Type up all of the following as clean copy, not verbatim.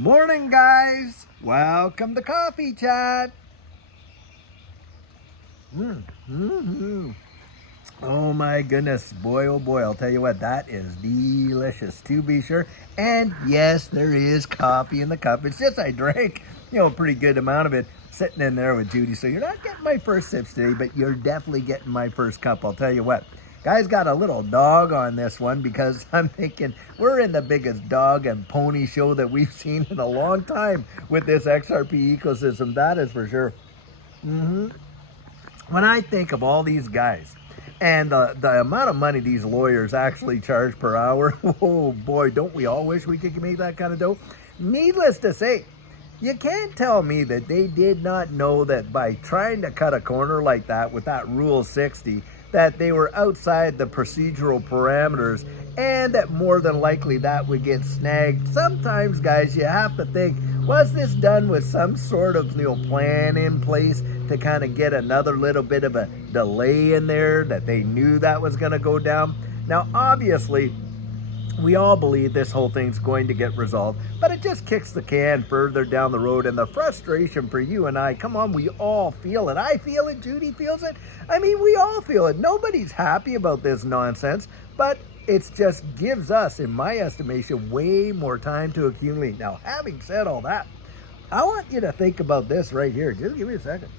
Morning, guys. Welcome to Coffee Chat. Oh my goodness, boy, oh boy, I'll tell you what, that is delicious to be sure. And yes, there is coffee in the cup. It's just I drank, a pretty good amount of it sitting in there with Judy. So you're not getting my first sips today, but you're definitely getting my first cup. I'll tell you what. Guys got a little dog on this one because I'm thinking we're in the biggest dog and pony show that we've seen in a long time with this XRP ecosystem. That is for sure. When I think of all these guys and the amount of money these lawyers actually charge per hour, oh boy, don't we all wish we could make that kind of dough? Needless to say, you can't tell me that they did not know that by trying to cut a corner like that with that Rule 60, that they were outside the procedural parameters and that more than likely that would get snagged. Sometimes, guys, you have to think, was this done with some sort of plan in place to kind of get another little bit of a delay in there, that they knew that was going to go down? Now, obviously, we all believe this whole thing's going to get resolved, but it just kicks the can further down the road. And the frustration for you and I, come on, we all feel it. I feel it. Judy feels it. I mean, we all feel it. Nobody's happy about this nonsense, but it just gives us, in my estimation, way more time to accumulate. Now, having said all that, I want you to think about this right here. Just give me a second.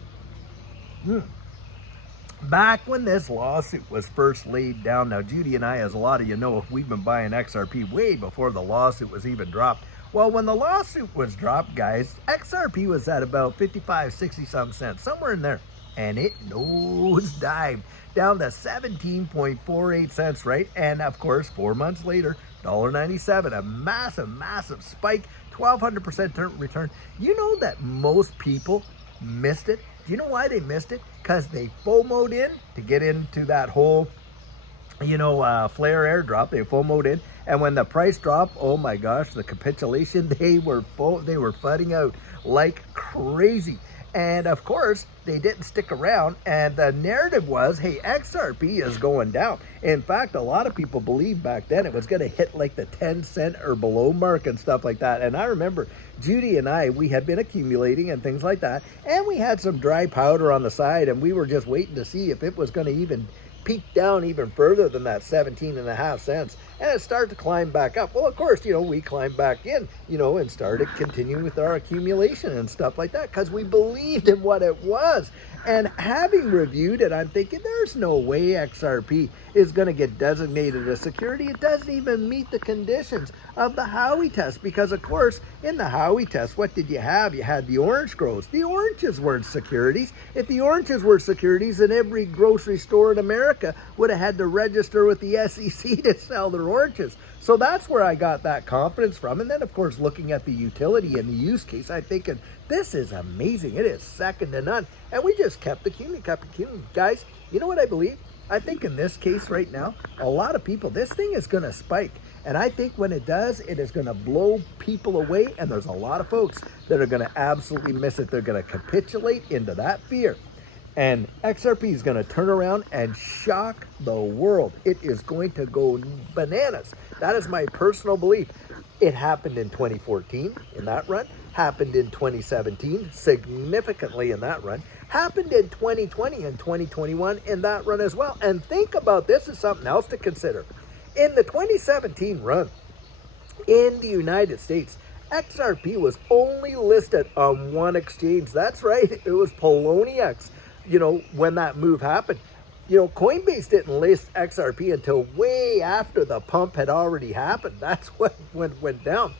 Back when this lawsuit was first laid down, now Judy and I, as a lot of you know, we've been buying XRP way before the lawsuit was even dropped. Well, when the lawsuit was dropped, guys, XRP was at about 55, 60 some cents, somewhere in there. And it nosedived down to 17.48 cents, right? And of course, 4 months later, $1.97, a massive spike, 1,200% return. You know that most people missed it? Do you know why they missed it? Because they FOMO'd in to get into that whole, flare airdrop. They FOMO'd in, and when the price dropped, oh my gosh, the capitulation, they were flooding out like crazy. And of course, they didn't stick around, and the narrative was, hey, XRP is going down. In fact, a lot of people believed back then it was going to hit like the 10 cent or below mark and stuff like that. And I remember Judy and I, we had been accumulating and things like that, and we had some dry powder on the side, and we were just waiting to see if it was going to even peak down even further than that 17.5 cents, and it started to climb back up. Well, of course, we climbed back in, and started continuing with our accumulation and stuff like that because we believed in what it was. And having reviewed it, I'm thinking there's no way XRP is going to get designated a security. It doesn't even meet the conditions of the Howey test because, of course, in the Howey test, what did you have? You had the orange grows. The oranges weren't securities. If the oranges were securities, then every grocery store in America would have had to register with the SEC to sell their oranges. So that's where I got that confidence from. And then, of course, looking at the utility and the use case, I'm thinking, this is amazing. It is second to none. And we just kept accumulating. Guys, you know what I believe? I think in this case right now, a lot of people, this thing is going to spike. And I think when it does, it is going to blow people away. And there's a lot of folks that are going to absolutely miss it. They're going to capitulate into that fear. And XRP is going to turn around and shock the world. It is going to go bananas. That is my personal belief. It happened in 2014 in that run. Happened in 2017 significantly in that run. Happened in 2020 and 2021 in that run as well. And think about this as something else to consider. In the 2017 run in the United States, XRP was only listed on one exchange. That's right. It was Poloniex. When that move happened, Coinbase didn't list XRP until way after the pump had already happened. That's what went down.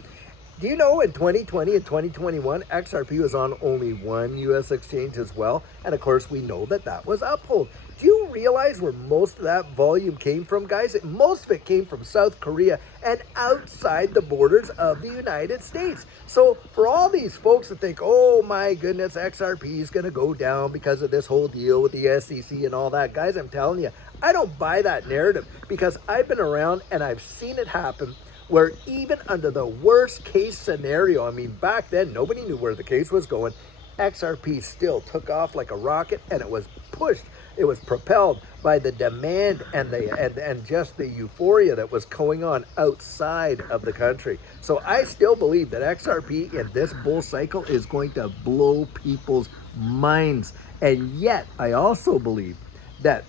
Do you know in 2020 and 2021, XRP was on only one U.S. exchange as well? And of course, we know that was Uphold. Do you realize where most of that volume came from, guys? Most of it came from South Korea and outside the borders of the United States. So for all these folks that think, oh my goodness, XRP is going to go down because of this whole deal with the SEC and all that, guys, I'm telling you, I don't buy that narrative because I've been around and I've seen it happen where even under the worst case scenario, I mean, back then, nobody knew where the case was going. XRP still took off like a rocket and it was pushed. It was propelled by the demand and and just the euphoria that was going on outside of the country. So I still believe that XRP in this bull cycle is going to blow people's minds. And yet I also believe that,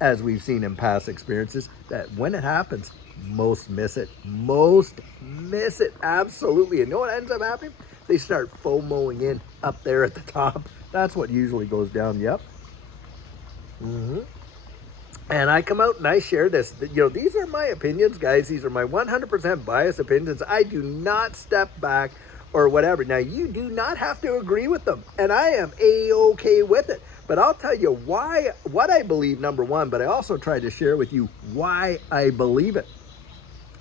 as we've seen in past experiences, that when it happens, most miss it. Most miss it, absolutely. And you know what ends up happening? They start FOMOing in up there at the top. That's what usually goes down. Yep. And I come out and I share this. You know, these are my opinions, guys. These are my 100% biased opinions. I do not step back or whatever. Now, you do not have to agree with them, and I am A-okay with it. But I'll tell you why, what I believe, number one, but I also try to share with you why I believe it.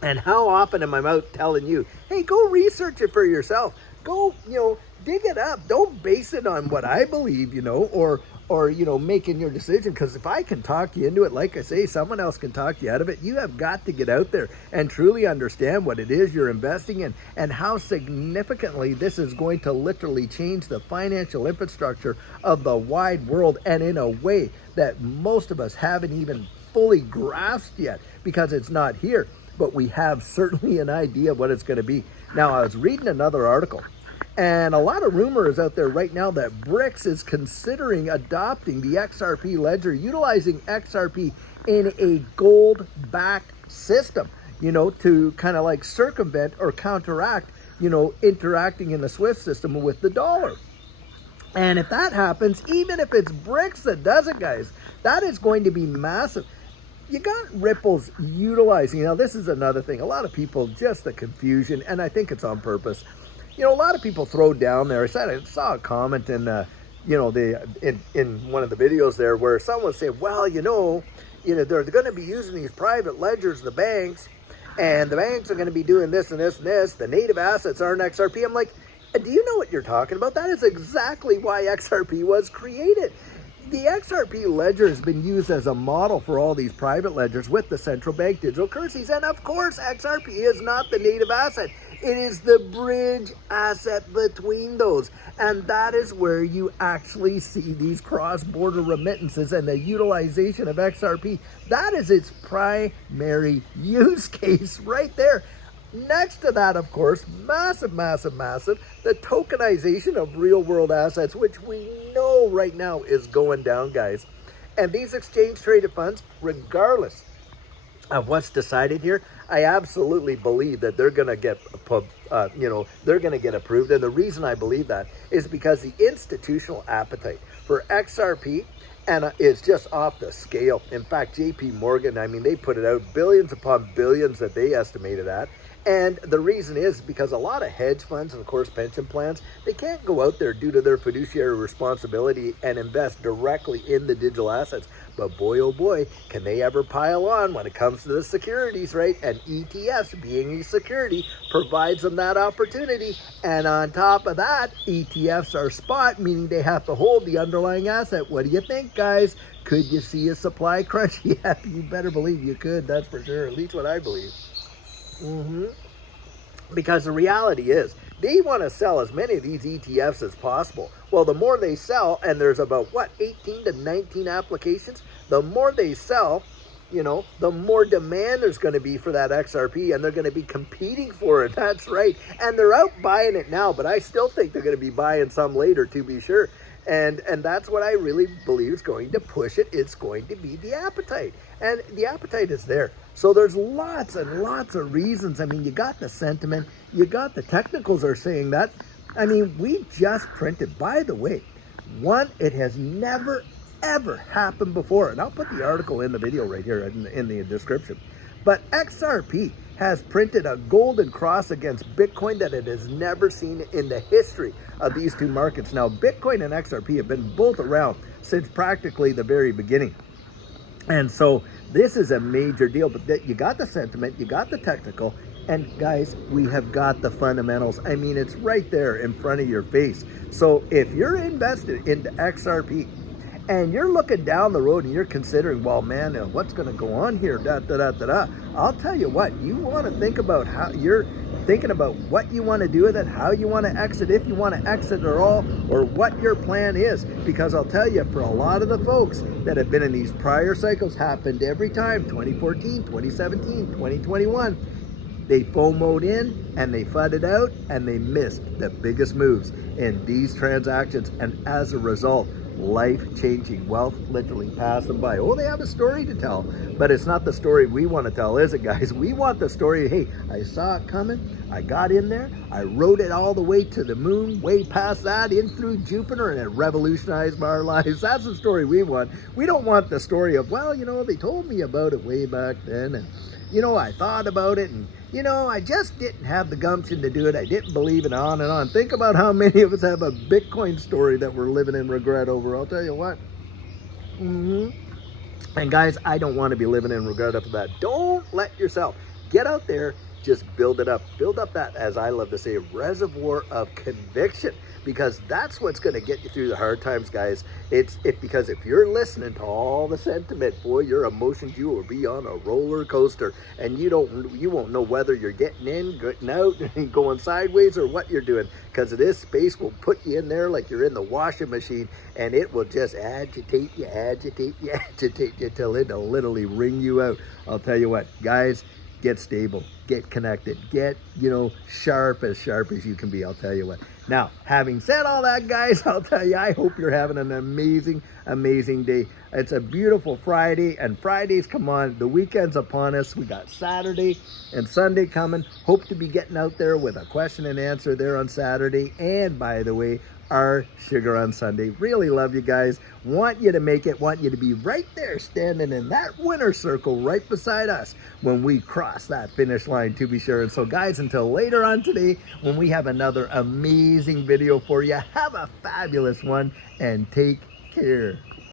And how often am I out telling you, hey, go research it for yourself. Go, dig it up. Don't base it on what I believe, or making your decision. Because if I can talk you into it, like I say, someone else can talk you out of it. You have got to get out there and truly understand what it is you're investing in and how significantly this is going to literally change the financial infrastructure of the wide world, and in a way that most of us haven't even fully grasped yet, because it's not here. But we have certainly an idea of what it's going to be. Now, I was reading another article, and a lot of rumor is out there right now that BRICS is considering adopting the XRP ledger, utilizing XRP in a gold-backed system, to kind of like circumvent or counteract, interacting in the SWIFT system with the dollar. And if that happens, even if it's BRICS that does it, guys, that is going to be massive. You got ripples utilizing, this is another thing. A lot of people, just the confusion, and I think it's on purpose. A lot of people throw down there. I saw a comment in, in one of the videos there where someone said, well, they're going to be using these private ledgers, the banks, and the banks are going to be doing this and this and this. The native assets aren't XRP. I'm like, do you know what you're talking about? That is exactly why XRP was created. The XRP ledger has been used as a model for all these private ledgers with the central bank digital currencies. And of course, XRP is not the native asset. It is the bridge asset between those. And that is where you actually see these cross-border remittances and the utilization of XRP. That is its primary use case right there. Next to that, of course, massive, the tokenization of real-world assets, which we know right now is going down, guys. And these exchange-traded funds, regardless of what's decided here, I absolutely believe that they're going to get, they're going to get approved. And the reason I believe that is because the institutional appetite for XRP and it's just off the scale. In fact, JP Morgan, they put it out, billions upon billions that they estimated at. And the reason is because a lot of hedge funds and, of course, pension plans, they can't go out there due to their fiduciary responsibility and invest directly in the digital assets. But boy, oh boy, can they ever pile on when it comes to the securities, right? And ETFs, being a security, provides them that opportunity. And on top of that, ETFs are spot, meaning they have to hold the underlying asset. What do you think, guys? Could you see a supply crunch? Yeah, you better believe you could. That's for sure. At least what I believe. Because the reality is, they want to sell as many of these ETFs as possible. Well, the more they sell, and there's about, 18 to 19 applications, the more they sell, the more demand there's going to be for that XRP, and they're going to be competing for it. That's right. And they're out buying it now, but I still think they're going to be buying some later, to be sure. And that's what I really believe is going to push it. It's going to be the appetite. And the appetite is there. So there's lots and lots of reasons. You got the sentiment. You got the technicals are saying that. We just printed, by the way, it has never, ever happened before. And I'll put the article in the video right here in the description. But XRP has printed a golden cross against Bitcoin that it has never seen in the history of these two markets. Now, Bitcoin and XRP have been both around since practically the very beginning. And so this is a major deal, but you got the sentiment, you got the technical, and guys, we have got the fundamentals. It's right there in front of your face. So if you're invested into XRP and you're looking down the road and you're considering, well, man, what's going to go on here? I'll tell you what, you want to think about how you're thinking about what you want to do with it, how you want to exit, if you want to exit at all, or what your plan is. Because I'll tell you, for a lot of the folks that have been in these prior cycles, happened every time, 2014, 2017, 2021, they FOMO'd in and they fudded out and they missed the biggest moves in these transactions. And as a result, life-changing wealth literally passed them by. Oh, they have a story to tell, but it's not the story we want to tell, is it, guys? We want the story, hey, I saw it coming, I got in there, I rode it all the way to the moon, way past that, in through Jupiter, and it revolutionized our lives. That's the story we want. We don't want the story of, well, you know, they told me about it way back then, and, you know, I thought about it, and, you know, I just didn't have the gumption to do it. I didn't believe it, on and on. Think about how many of us have a Bitcoin story that we're living in regret over. I'll tell you what. And guys, I don't want to be living in regret after that. Don't let yourself get out there. Just build it up. Build up that, as I love to say, reservoir of conviction, because that's what's going to get you through the hard times, guys. Because if you're listening to all the sentiment, boy, your emotions, you will be on a roller coaster, and you won't know whether you're getting in, getting out, going sideways, or what you're doing, because this space will put you in there like you're in the washing machine, and it will just agitate you till it'll literally wring you out. I'll tell you what, guys. Get stable, get connected, get, you know, sharp as you can be, I'll tell you what. Now, having said all that, guys, I'll tell you, I hope you're having an amazing, amazing day. It's a beautiful Friday, and Fridays, come on, the weekend's upon us. We got Saturday and Sunday coming. Hope to be getting out there with a question and answer there on Saturday. And by the way, our sugar on Sunday. Really love you guys. Want you to make it. Want you to be right there standing in that winner circle right beside us when we cross that finish line, to be sure. And so, guys, until later on today, when we have another amazing video for you, have a fabulous one and take care.